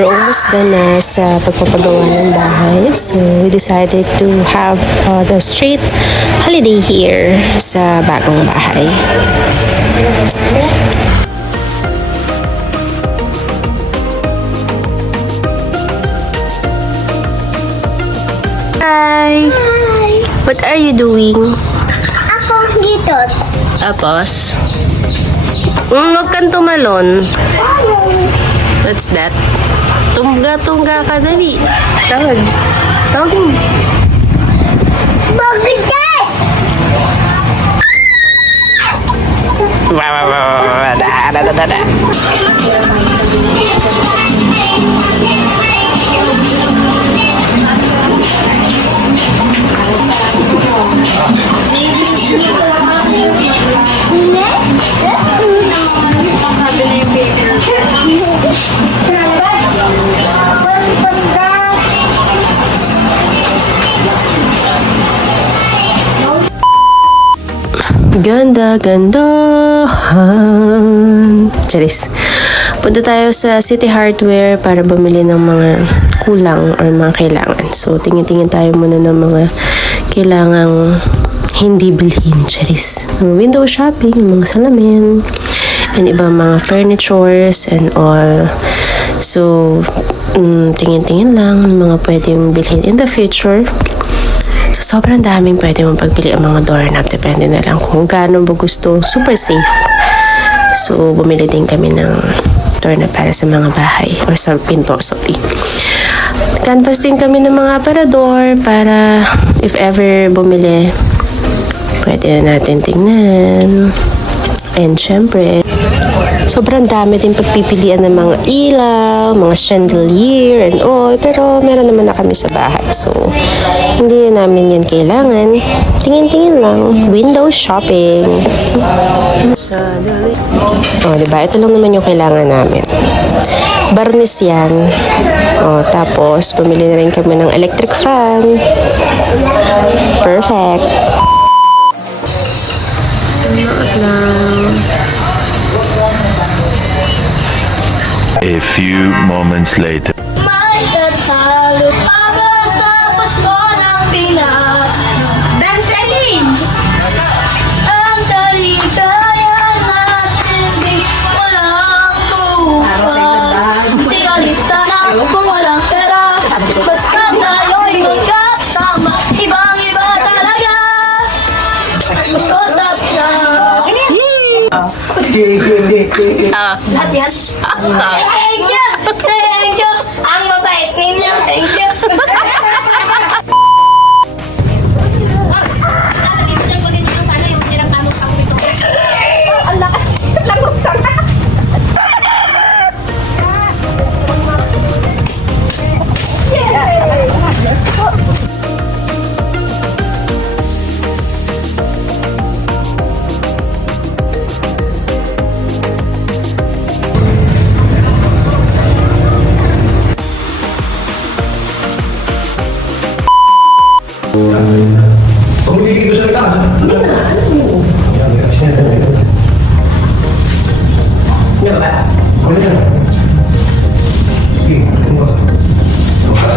we're almost done na sa pagpapagawa ng bahay. So, we decided to have the straight holiday here sa bagong bahay. Hi! Hi! What are you doing? Ako dito. Tapos? Huwag kang tumalon. What's that? Tungga ka, dali. Tawag. Tawag mo. Bakit guys? Ganda-gandahan. Charis. Punta tayo sa City Hardware para bumili ng mga kulang or mga kailangan. So, tingin-tingin tayo muna ng mga kailangang hindi bilhin. Charis. Window shopping, mga salamin, and ibang mga furnitures and all. So, tingin-tingin lang ng mga pwedeng bilhin in the future. So, sobrang daming pwede mong pagpili ang mga doorknob. Depende na lang kung gaano mo gusto. Super safe. So, bumili din kami ng doorknob para sa mga bahay. Or sa pinto, sorry. Canvas din kami ng mga aparador para if ever bumili, pwede na natin tingnan. And syempre, sobrang dami din pagpipilian ng mga ilaw, mga chandelier and all. Pero meron naman na kami sa bahay. So, hindi namin yan kailangan. Tingin-tingin lang. Window shopping. Oh, diba? Ito lang naman yung kailangan namin. Barnis yan. Oh, tapos, pumili na rin kami ng electric fan. Perfect. A few moments later. May tatalo pa ba sa Pasko ng Pinas? Dancerin! Ang kaligaya natin di walang bukas. Di kalita na kung walang pera. Basta tayo'y magkasama. Ibang-iba talaga. Pasko sa Pinas. Lahat yan. Thank you! Thank you! Ang mabait ninyo! Thank you! Pagiging ko sa lakas. Sige.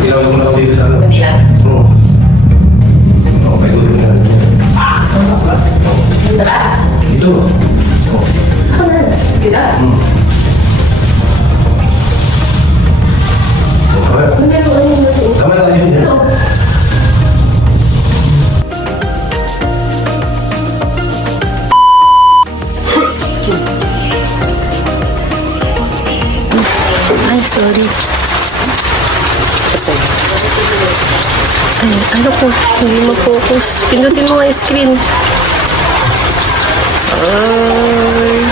Ilaw mo na ako dito sa ano. Oo. Okay, good na. Dito. Tama na tayo dyan. Ay, sorry. Ay, ano ko? Hindi mag-focus. Pindutin mo nga yung screen. Ay.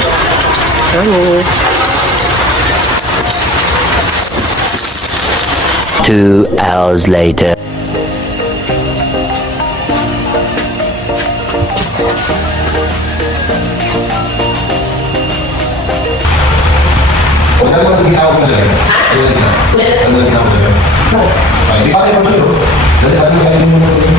Ano? 2 hours later. Ano ba tingin ako talaga? Ano tingin ako? Ano tingin ako talaga? Ay, di pa tayo sa'yo. Dali, ano tingin mo talaga?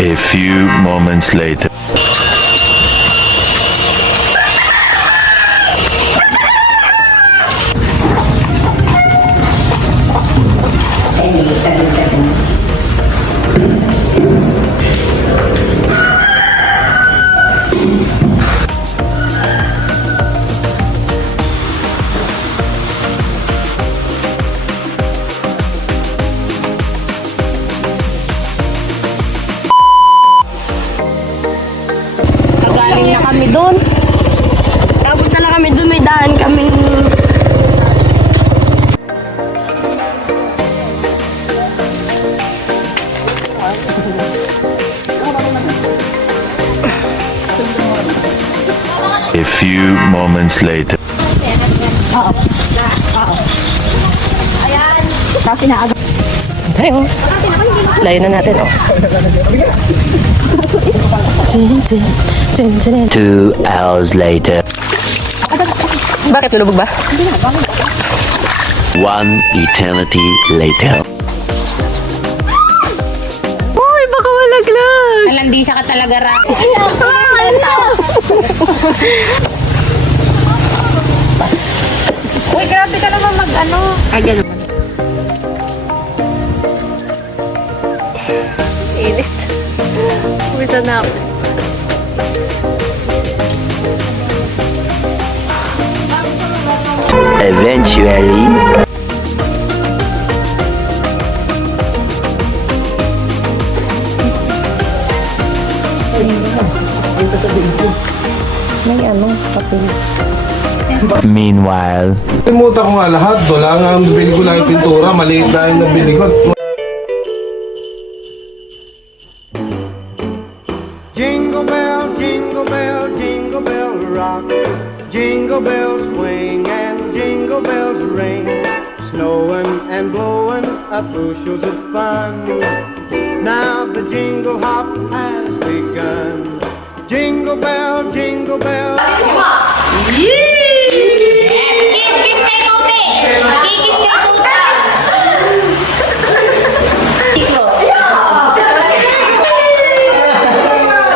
A few moments later. Galing na kami doon. Napunta na kami doon, may daan kami. A few moments later. Ay, oh. Layo na natin, oh. 2 hours later. Bakit nulubog ba? 1 eternity later. Uy, baka malaglag! Hindi siya ka talaga ra. Uy, grabe ka naman mag-ano. Ay, ganun. Init. Wait na ako. Eventually. Meanwhile. Limutan ko nga lahat. Wala nga ang nabili ko lang yung pintura. Maliit na yung nabili ko. Jingle bell, jingle bell rock. Jingle bells swing and jingle bells ring. Snowing and blowing up bushels of fun. Now the jingle hop has begun. Jingle bell, jingle bell. Kiss kay Kote! Kiss kay Kote!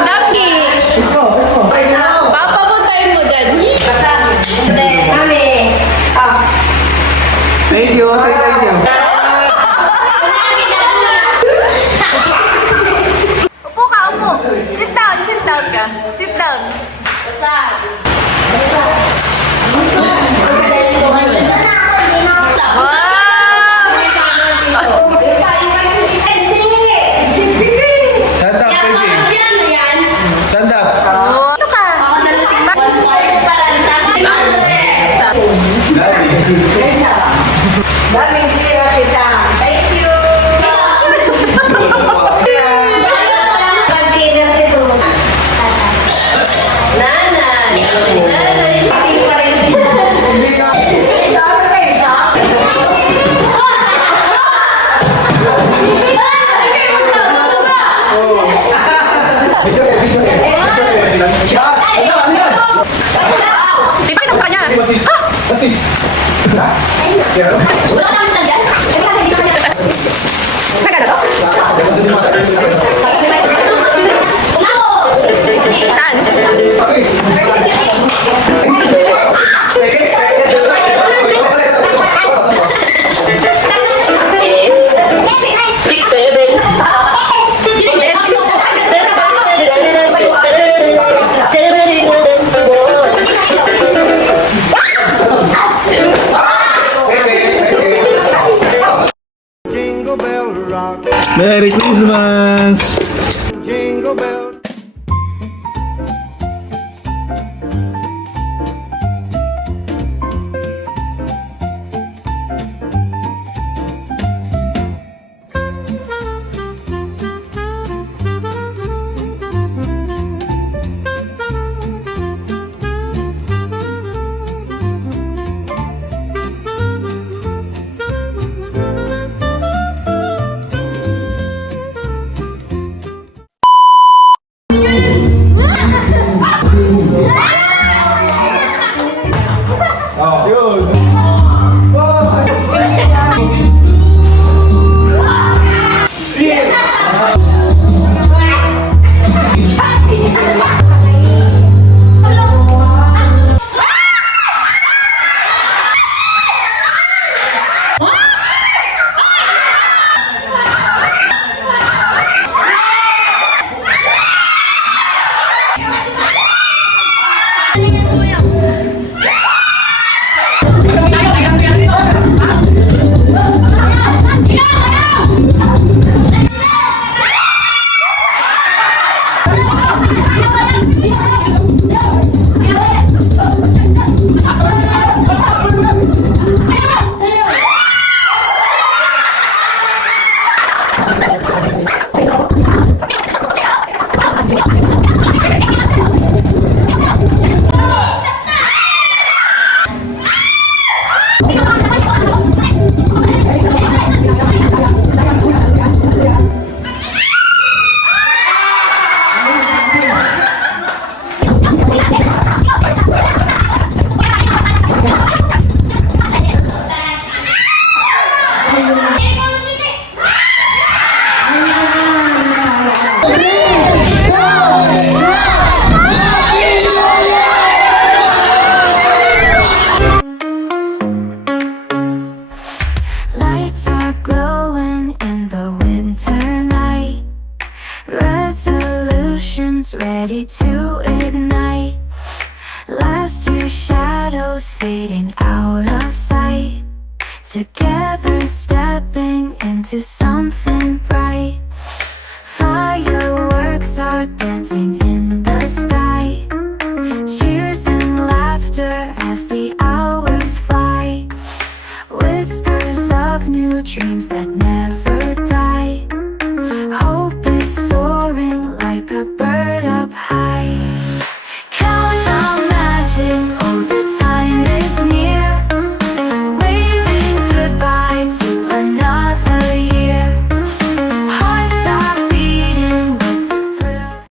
Dami! Papapuntayin mo dyan. Thank you, say thank you. Upo ka, upo. Sit down ka. Sit down. Stand up, baby. Stand up. Ito ka. Ako naluting ba? Batis. Wala kami sa dyan. Magkano to? Nako! Saan? Okay. Merry Christmas! Jingle bell. Lights are glowing in the winter night. Resolutions ready to ignite. Last year's shadows fading out of sight. Together stepping into something bright. Fireworks are dancing in